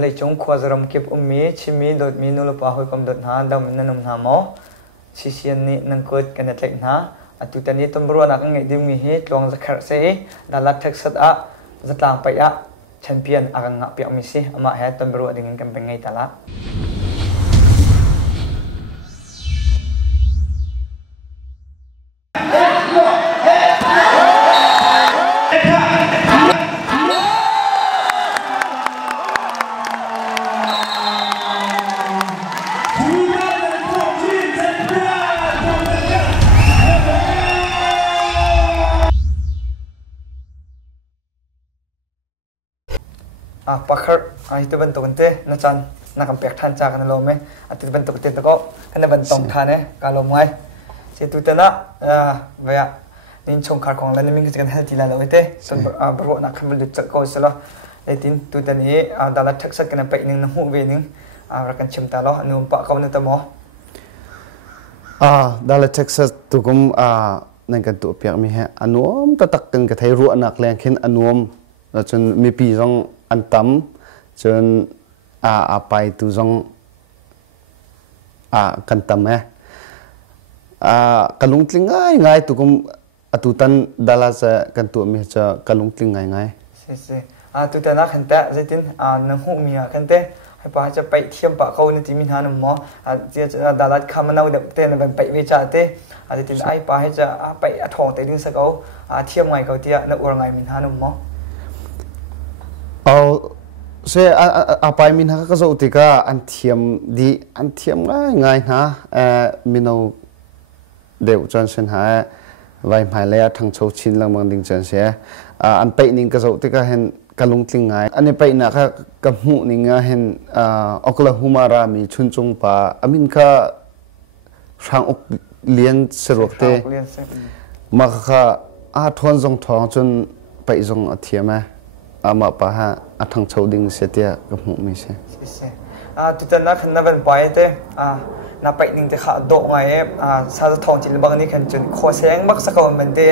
malay chung khwazaram kip ummi chimi dot mi nulupa hoi kom dot na dam nanum na mo sisian ni nangkut kana tlek na atutani tombro na ngai dim mi he tlong zakhar se dalat thak sat a zatlang pa ya champion arang nga piak mi si ama he tombro dingin kan pengai tala pakar itu bentuk ente nacan nakam pek than cha kana lo me ati bentuk ente ko kana bentong thane kalau mai situ tena vaya nin chong khar khong la ni ming kan hati la lo ite son bro nak kham du chak ko selo etin tu tani dala thak sak kana pe ning na hu ve ning rakan chim ta lo nu pa ko na ta mo dala thak sak tu kum nan kan tu piak mi he anuam ta tak kan ka thai ru anak leng khin anuam chun mi pi jong an tam chun pai tu jong kan tam kalung tling ngai tu kum atutan dala sa kan tu mi cha kalung tling ngai se tu ta na khan ta zaitin na hu mi kan te hai pa cha pai thiam pa ko ni ti min han mo je dalat khamanau de te na ban pai ve cha te zaitin ai pa hai cha pai thong te ding sa ko thiam ngai ko tia na ur ngai min han mo se apai min ha ka zo tika an thiam ngai na mino deu johnson ha vai mai le thang chho chin lang mang ding chan se an pai ning ka zo tika hen kalung tling ngai ani pai na kha ka mu ning a hen oklahoma ra mi chun chung pa amin kha rang ok lien serok te ma kha thon jong thong chun pai jong a thiam ama pa ha athang choding setia ka mu mi se tutana khanna ban pai te na pai ning te kha do ngai sa thong chin bang ni khan chun kho seng mak sa ko man te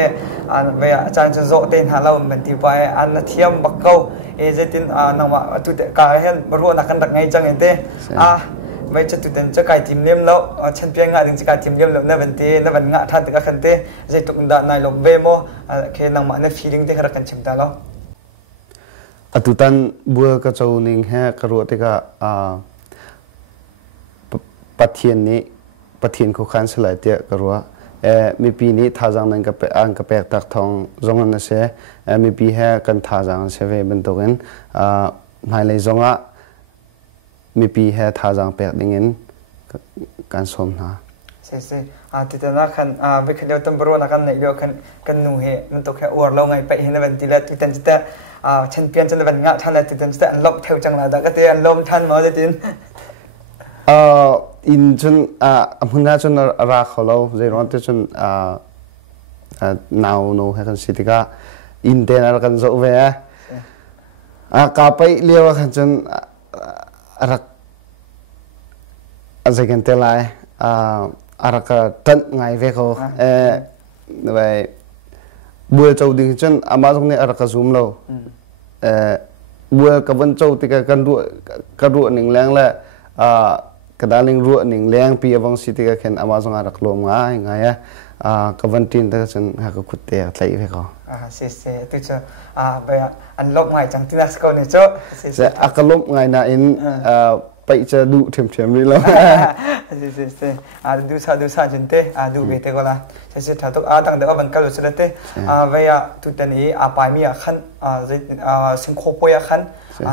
ve chan chun zo ten ha lo man ti pai an na thiam bak ko e jetin na ma tu te ka hen bro na kan dak ngai chang te ve cha tu ten cha kai tim lem lo champion nga ding cha kai tim lem lo na ban te na ban nga tha te ka khan te je tuk da nai lo ve mo ke nang ma na feeling te khara kan chim ta lo atutan bua ka chawning he karu te ka pathian ko khan salai te karwa mi pi ni thajang nang ka pe ang ka pek tak thong zong na se mi pi he kan thajang se ve ben togen nai le zonga mi pi he thajang pek dingin kan som na se titana khan ve khale tam bro na kan nei lo kan nu he man to kha or lo ngai pe he na ban ti la titan ta champion chan ban nga than la titan ta an lop theu chang la da ka te an lom than mo de tin in chun amhuna chun ra kholo je ron te chun now no ha kan sitika in den ar kan zo ve ka pai lewa khan chun arak azagen te lai araka tan ngai ve ko vai bua chau ding chun ama jong ne araka zoom lo bua ka ban chau tika kan ru ning lang la kadaling ru ning leng pi awang sitika khen ama jong arak lom ngai ya ka ban tin ta chun ha ka khut te tlai ve ko se tu cha ba an lop ngai chang tina sko ne cho se akalop ngai na in pai cha du them ri lo se du sa jente du be te ko la se tha tok dang de ban kal se te ve ya tu tani pai mi khan sing kho po ya khan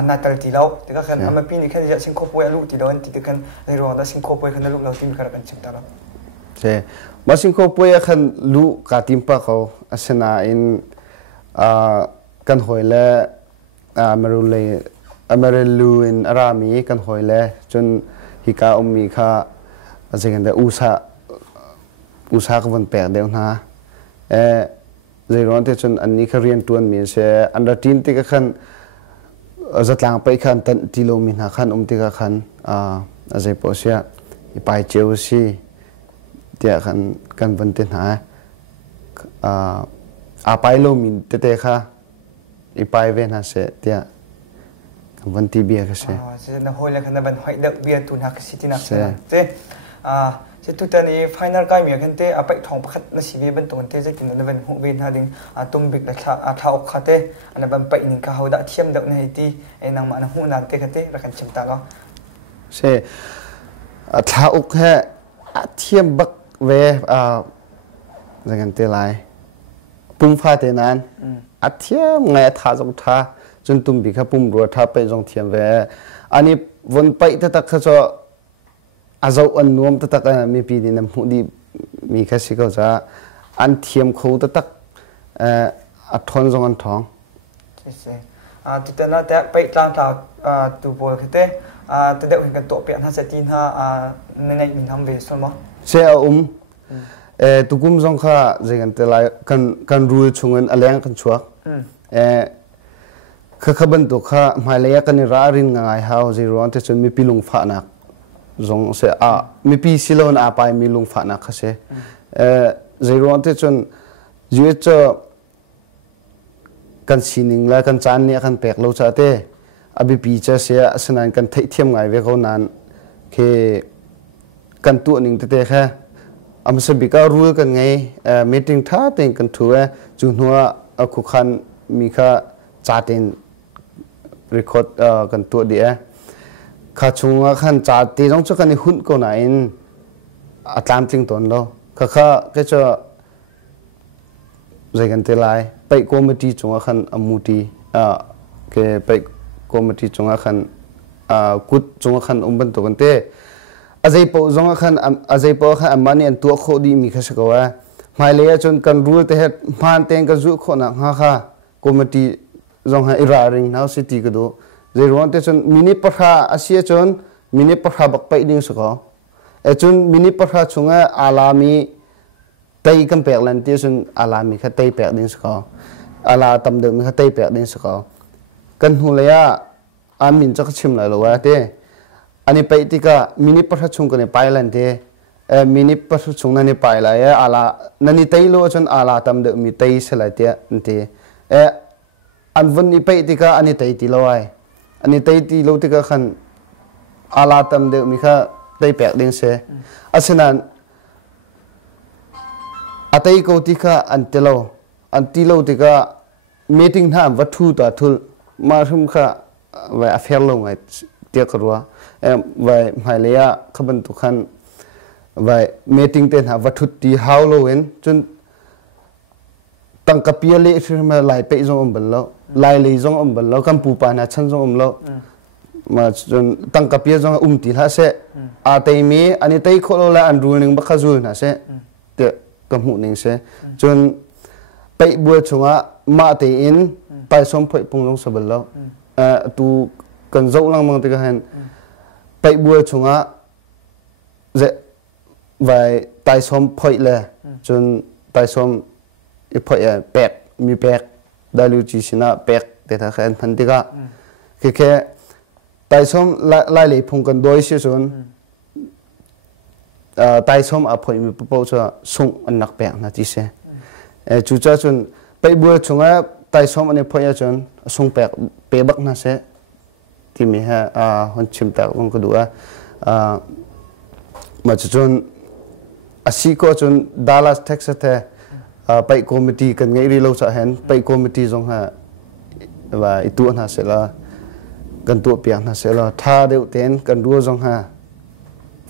na tal ti lo te ka khan ama pi ni khan ya sing kho po ya lu ti lo an ti te khan nei ro da sing kho po khan lu lo tim kar kan chim ta lo se ma sing kho po ya khan lu ka tim pa ko asena in kan hoile marule amarilu in arami kan hoile chun hika ummi kha azenganda usa ka van pe de na zeiron te chun anni kharian tuan mi se under team te ka khan zatlang pai khan tan tilo min ha khan te ka khan azai po sia ipai cheu si tia kan van te na pai lo min te kha ipai ve na se tia วันที่เบียก็ใช่จะน่าหอยเลยขนาดวันหอยเด็กเบียตุนหักสิทธินักเจ้จะทุกตอนนี้ไฟนอลก็มีกันเตะไปทองประคัดนักชีวิตเป็นตัวเตะจะกินในวันหกวันหาดิ่งตุ้มบิ๊กและท้าอกขาเตะอันนั้นไปหนึ่งก็เขาได้เทียมเด็กในที่ไอ้นางมันหูนันเตะกันเตะรักกันชิมตาก็ใช่ท้าอกแค่เทียมบักเวรักกันเตะไรปุ่มฟ้าเตะนั้นเทียมไงท้าจงท้าจนตุ้มบิ๊กเขาปุ่มรัวท้าไปจงเทียมเวอันนี้วันไปถ้าตักเขาจะอาจจะอันนู้มตัดกันมีปีนี้น้ำหูดีมีแค่สิ่งก็จะอันเทียมเขาตัดอัดทนจงอันท้องใช่ติดต่อแต่ไปกลางทางตัวบอลคือเต้ติดต่อเห็นกันตัวเปลี่ยนหาเซตินหาในมินทำเวสมั้งใช่ตุกุมจงข้าจะกันแต่ละกันรู้ช่วงนั้นอะไรกันชัวคือขบันตัวข้าหมายเลขกันรารินง่ายหาจะรู้อันที่จนมีปีลุงฝานักจงเสียมีปีสิโลนไปมีลุงฝานักเสียจะรู้อันที่จนยูจะกันสินิงและกันจานเนี่ยกันแปลกเราจะเตะอปีจะเสียสนานกันเทียมไงเวเขานานคือกันตัวหนึ่งเตะแค่สบิการู้กันไงมีติ้งท่าเต็งกันถัวจุนหัวคุกคันมีค่าจ่าเต็งรีคอร์ดกันตัวเดียข้าชงขันจ่าตีต้องจะกันในหุ่นก็ไหนอัตลามจริงตัวเราข้าก็จะใจกันเตลายไปคอมมิตี้จงขันอมูตีก็ไปคอมมิตี้จงขันกุดจงขันบันตัวกันเตอาใจปอจงขันอาใจปอขันมันนี่อันตัวโคดีมีข้าศึกว่าหมายเลยจนกันรู้แต่เหตุมันเต็งกันจุคนนักข้าคอมมิตี้จงขันอิราริงน่าสิตีก็ดูเรื่องวันที่จนมินิปะราอาศัยจนมินิปะราบักไปดิ้งสกอจนมินิปะราชงอาลามีไตกันเปลันที่จนอาลามีแค่ไตเปลดิ้งสกอาลาตำเดิมมีแค่ไตเปลดิ้งสกกันหูเลยอามินจะชิมเลยหรอวะเต้อันนี้ไปที่ก็มินิปะราชงกันไปลันเต้มินิปะราชงนั่นไปเลยอาลานั่นนี่ไตโลจนอาลาตำเดิมมีไตเสลายเต้นั่นเต้อันวันนี้ไปที่ก็อันนี้ไตที่ลอยอันนี้ไตที่เราที่ก็ขันอาลาตำเดิมมีแค่ไตแปลกดิ้งเสียอาศัยนั้นอัตย์ก็ที่ก็อันที่เราที่ก็มีติ้งท่าวัตถุตัวทุลมาทุ่มค่ะไว้อเฟลลงไว้เตียกรัวไว้หมายเลยขบันตุขันไว้มีติ้งเต็นหาวัตถุที่ฮาวโลเวนจนตั้งกับเปียเละมาหลายไปจงอมบัลแล้วหลายเลยจงอมบัลแล้วกัมพูปานะฉันจงอมแล้วมาจนตั้งกับเปียจงตีละเสอาเตมีอันนี้เตยโคโลละอันรู้หนึ่งบักขจูนะเสเตะกับหูหนึ่งเสจนไปบัวชงะมาเตอินไปสมไปปงจงสบัลแล้วตูกันเจ้าลังมังติกะเห็นไปบัวชงะเจไว้ไตสมไปเลยจนไตสมอีพอยแปกมีแปกดาลิวจีสินะแปกแต่ถ้าแค่พันติกะแค่ไตส้มไล่เลยพงกันโดยเสียส่วนไตส้มอภัยมีปุ๊บจะส่งอันนักแปกนะที่เสียจู่จ้าจนไปบัวชงไตส้มอันนี้พอยจนส่งแปกเปบักนะเสียที่มีฮะคนชิมแปกลงก็ดูมาจนอาศัยก็จนดัลลัสเท็กซัสไปคอมมิตี้กันไงรีเราจะเห็นไปคอมมิตี้จงฮะว่าอีตัวน่าเสียละกันตัวเปียกน่าเสียละถ้าเดี๋ยวเต้นกันรัวจงฮะ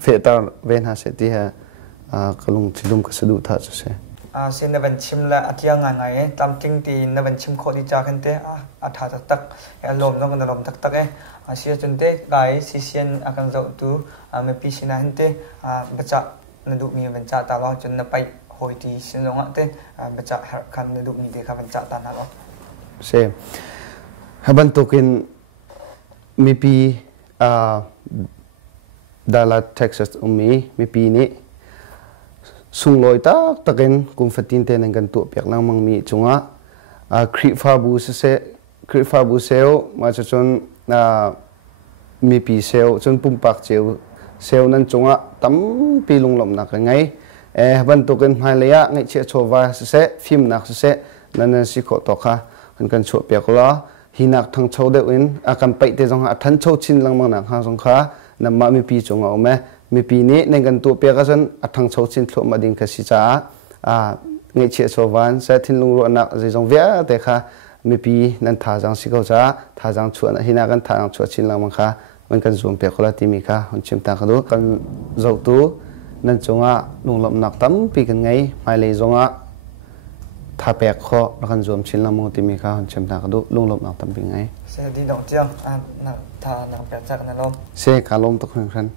เฟต้าเวนฮะเสียที่ฮะกลุงชิลุมก็สะดุดท่าจะเสียเส้นนับชิมละอาทิตย์งานไงตามจริงตีนับชิมโคดีจากกันเตะท่าตักลมน้องกันลมตักเสียจนเตะไก่ซีเซียนอาการจะตัวไม่พิจารณาเห็นเตะบัจจะนัดูมีบัจจะตลอดจนนับไปหอยที่เส้นลงอ่ะเต้บัจจะคันนัดูมีเด็กขับบัจจะตาหน้าเราเสียฮับันตุกินมีปีดัลลัสเท็กซัสมีปีนี้สุงลอยตะกินกุมฟัดตินเตนังกันตัวเปียกนังมังมีจุงคริฟาบูเซลมาจนมีปีเซลจนปุ่มปากเซลนั้นจุงตั้มปีลงหลอมนักไงบันตุกินหายเลยไงเชื่อโชว์ว่าเสฟิล์มนักเสนั่นสิโคตกค่ะกันกันชัวเปียกล้อ หินักทั้งโชว์เดวินอาการไปเตจงหาทันโชว์ชินลังมังนักหาสงขานำมามีปีจงเอาไหมมีปีนี้ในกันตัวเปียกจนทั้งโชว์ชินถมาดิ่งกสิจ้าเงยเชียโซวันเซทินลุงรัวนักจะจงเวียแต่ค่ะมีปีนั้นท่าจังสิเขาจ้าท่าจังชวนหินักกันท่าจังชวนชินลังมังค่ะมันกันส่วนเปียกคนละทีมีค่ะคนชิมตากันดูกันเจ้าตัวนั่นจงลุงหลบนักตั้มปีกันไงไม่เลยจงถ้าแปลกข้อแล้วกันรวมชิ้นละมุติมีค่าเชื่อมต่างกันดูลุงลบหนักตั้มเป็นไงเสียดีดอกเจียงนักทานักแปลกจากนั้นลมเสียการลมตกหนึ่งครั้ง